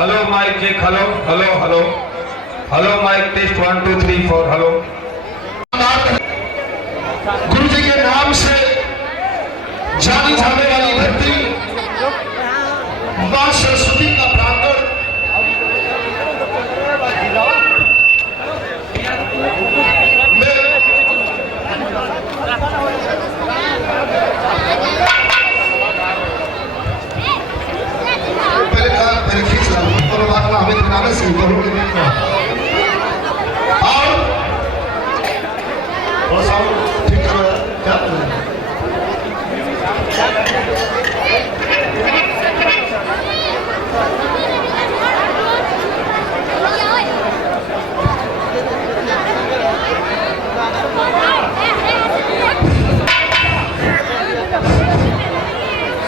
Hello mic check, hello hello hello hello mic test 1 2 3 4 hello. गुरु जी के नाम से जानी जाने वाली धरती मां सरस्वती का प्रांगण पहले खींच ला और बाद में हमें दिखाने से करोगे नहीं और साउंड ठीक करो क्या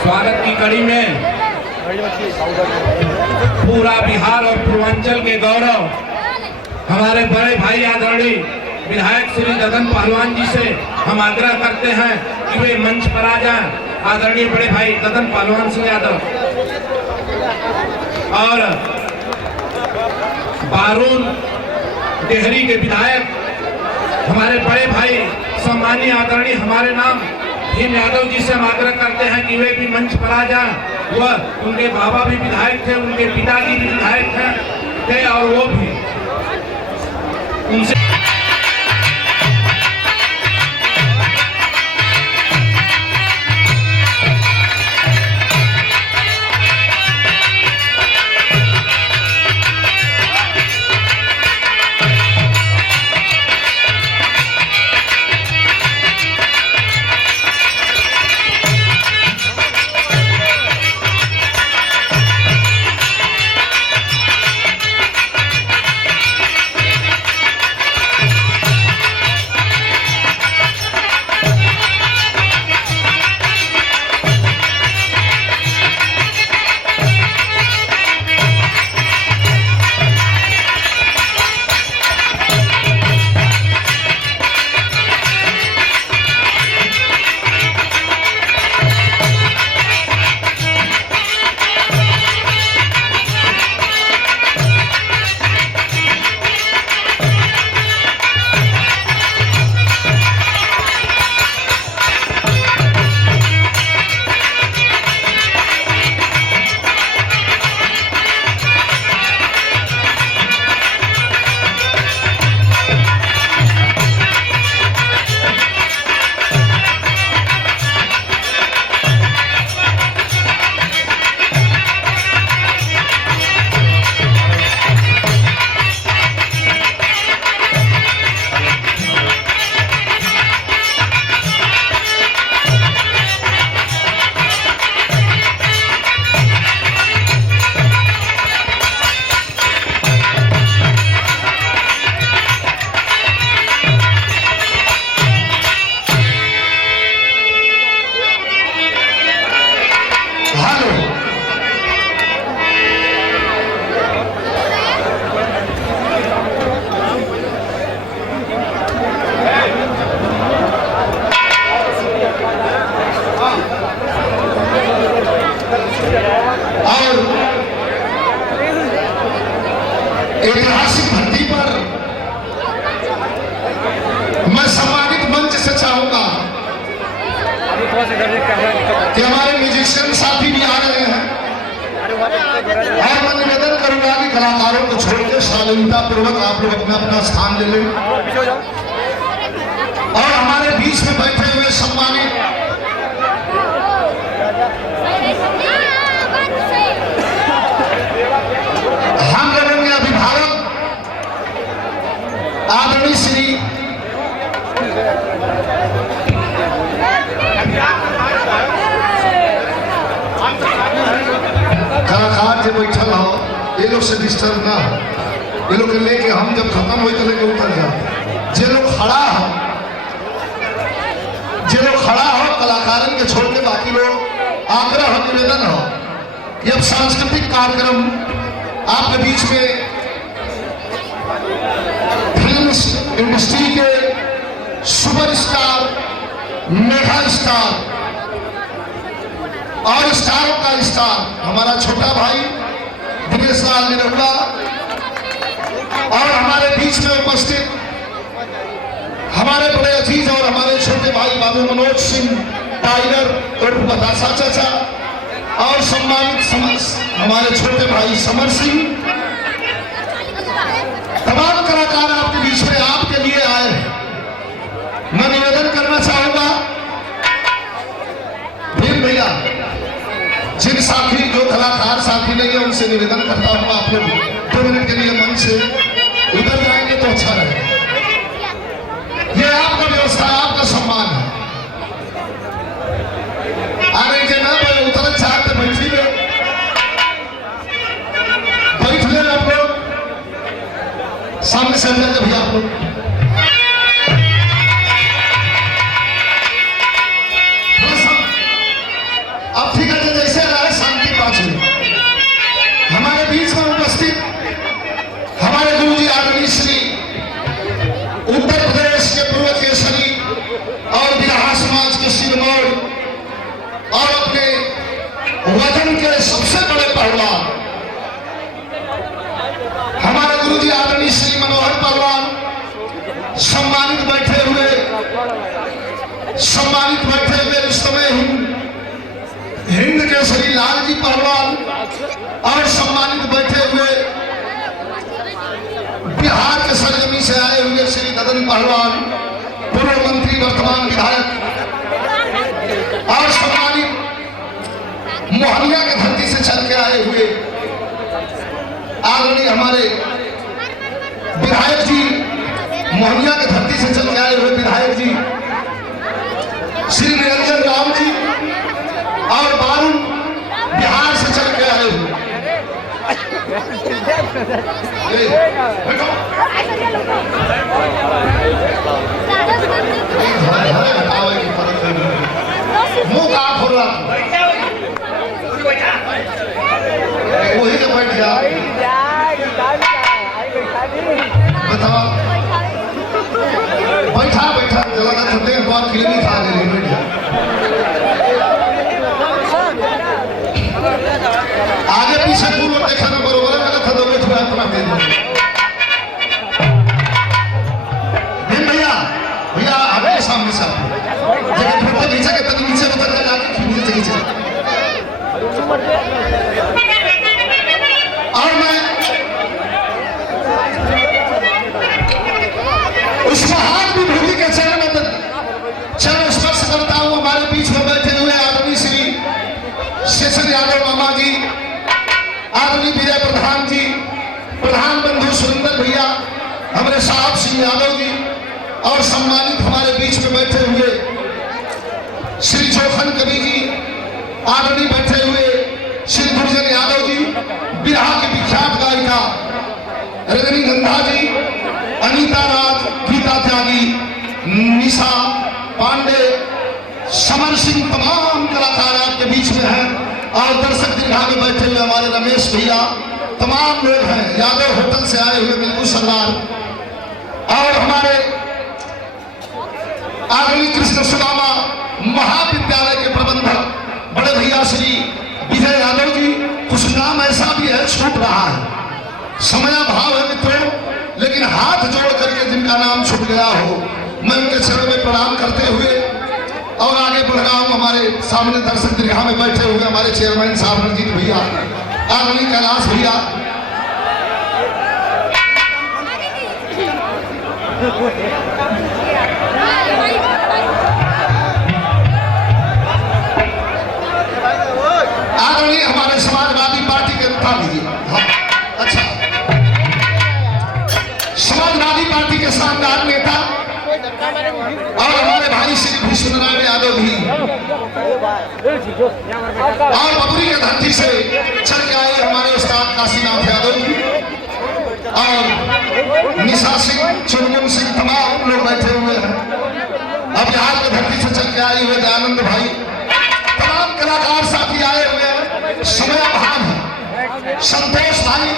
स्वागत की कड़ी में पूरा बिहार और पूर्वांचल के गौरव हमारे बड़े भाई आदरणीय विधायक श्री ददन पहलवान जी से हम आग्रह करते हैं कि वे मंच पर आ जाएं। आदरणीय बड़े भाई ददन पहलवान सिंह यादव और बारून डेहरी के विधायक हमारे बड़े भाई सम्मानीय आदरणीय हमारे नाम भीम यादव जी से हम आग्रह करते हैं कि वे भी मंच पर आ जाएं। वह उनके बाबा भी विधायक थे, उनके पिताजी भी विधायक थे और वो भी उनसे ऐतिहासिक धरती पर मैं सम्मानित मंच से चाहूंगा कि हमारे म्यूजिशियन साथी भी आ रहे हैं और मैं निवेदन करूंगा कि कलाकारों को छोड़कर शालीनता पूर्वक आप लोग अपना अपना स्थान ले लें और हमारे बीच में बैठे हुए सम्मानित हम लोगों के अभिभावक आदरणीय श्री कलाकार जो बैठल हो ये लोग से डिस्टर्ब ना हो, ये लोग के लेके हम जब खत्म हो तो लेके उतर जाओ। जे लोग खड़ा हो कलाकारन के छोड़ के बाकी लोग आग्रह हो निवेदन हो कि अब सांस्कृतिक कार्यक्रम आपके बीच में फिल्म इंडस्ट्री के सुपरस्टार, मेगा स्टार और स्टारों का स्टार हमारा छोटा भाई लाल निरहुआ और हमारे बीच में उपस्थित हमारे बड़े अजीज और हमारे छोटे भाई बाबू मनोज सिंह टाइगर और बतासा चाचा और सम्मानित हमारे छोटे भाई समर सिंह, तमाम कलाकार आपके बीच में आपके लिए आए। मैं निवेदन करना चाहूंगा भीम भैया, जिन साथी जो कलाकार साथी नहीं है उनसे निवेदन करता हूँ आप लोग 2 मिनट के लिए मन से उतर जाएंगे तो अच्छा रहेगा। ये आपका व्यवस्था, आपका सम्मान है। अरे जे ना भाई उतर चाहते बैठी ले, बैठ ले आप लोग सामने से जाके भी आप लोग अब ठीक है, जैसे रहे शांति पाचू। हमारे बीच में उपस्थित हमारे गुरुजी आदरणीय श्री उत्तर प्रदेश के पूर्व केसरी और बिरहा समाज के शिरमौर और अपने वतन के सबसे बड़े पहलवान हमारे गुरुजी आदरणीय श्री मनोहर पहलवान सम्मानित बैठे हुए इस समय हिंद केसरी लाल जी पहलवान और सम्मानित बैठे हुए बिहार के सरजमी से आए हुए श्री ददन पहलवान, पूर्व मंत्री वर्तमान विधायक और सम्मानित मोहनिया की धरती से चल के आए हुए आदरणीय हमारे विधायक जी, मोहनिया की धरती से चल के आए हुए विधायक जी श्री निरंजन राम जी और बारून बिहार से चल के आए हुए। मुंह कहाँ खोल रहा वही से बैठ जा, बताओ बैठा बैठा चला था छोटे बहुत फिल्मी खा गए बैठ जा। आगे पीछे पूर्व देखा ना बरोबर है, था दो थोड़ा अपना दे दो भैया भैया आगे सामने से जगह फोटो खींचा के तक नीचे उतर के जाके नीचे खींचा। और मैं उस महान विभूति के चरण स्पर्श करता हूँ। हमारे बीच में बैठे हुए आदरणीय श्री शेषन यादव मामा जी, आदरणीय विजय प्रधान जी, प्रधान बंधु सुरेंद्र भैया, हमारे साहब सिंह यादव जी और सम्मानित हमारे बीच में बैठे हुए श्री जोखन कवि जी, आदरणीय बैठे हुए श्री दुर्जन यादव जी, बिरहा की विख्यात गायिका रजनीगंधा जी, अनीता राज, गीता त्यागी, निशा पांडे, समर सिंह, तमाम कलाकार आपके बीच में हैं और दर्शक दीर्घा में बैठे हुए हमारे रमेश भैया, तमाम लोग हैं, यादव होटल से आए हुए बिल्कुल सरदार और हमारे आदरणीय कृष्ण सुदामा महाविद्यालय के प्रबंधक बड़े भैया श्री विजय यादव जी। कुछ नाम ऐसा भी है छूट रहा है, समयाभाव है मित्रों, लेकिन हाथ जोड़ करके जिनका नाम छूट गया हो मैं उनके चरण में प्रणाम करते हुए और आगे बढ़ रहा हूँ। हमारे सामने दर्शक दीर्घा में बैठे हुए हमारे चेयरमैन साहब रंजीत भैया, आदरणीय कैलाश भैया, आदरणीय हमारे समाजवादी पार्टी के उठा लीजिए। हाँ, अच्छा, समाजवादी पार्टी के शानदार नेता और हमारे भाई श्री भीष्मनारायण यादव भी और बबुरी के धरती से चल के आए हमारे उस्ताद काशीनाथ यादव जी और निशा सिंह, चुनमुन सिंह, तमाम लोग बैठे हुए हैं। अब बिहार की धरती से चल के आए हुए दयानंद भाई, तमाम कलाकार साथी आए हुए हैं। समय अभाव है। संतोष भाई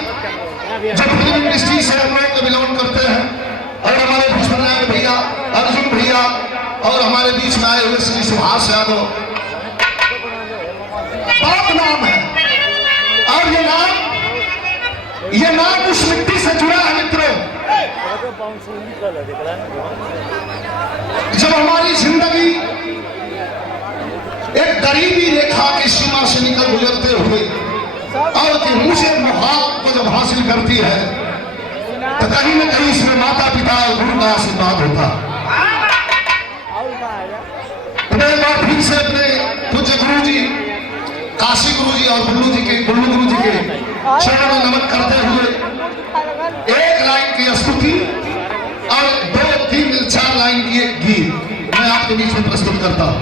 जो फिल्म इंडस्ट्री से हम लोग बिलोंग करते हैं और हमारे भीष्मनारायण भैया, अर्जुन भैया और हमारे बीच में आए हुए श्री सुभाष यादव, बहुत नाम है और ये नाम ये नाम उस मिट्टी से जुड़ा है मित्रों। जब हमारी जिंदगी एक गरीबी रेखा की सीमा से निकल गुजरते हुए और कि मुझे मुहाल को जब हासिल करती है तो कहीं न कहीं इसमें माता पिता और गुरु का आशीर्वाद होता। एक बार फिर से अपने पूज्य गुरु जी काशी गुरु जी और गुल्लू गुरु जी के चरणों में नमन करते हुए एक लाइन की स्तुति और 2, 3, 4 लाइन की एक गीत मैं आपके बीच में प्रस्तुत करता हूं।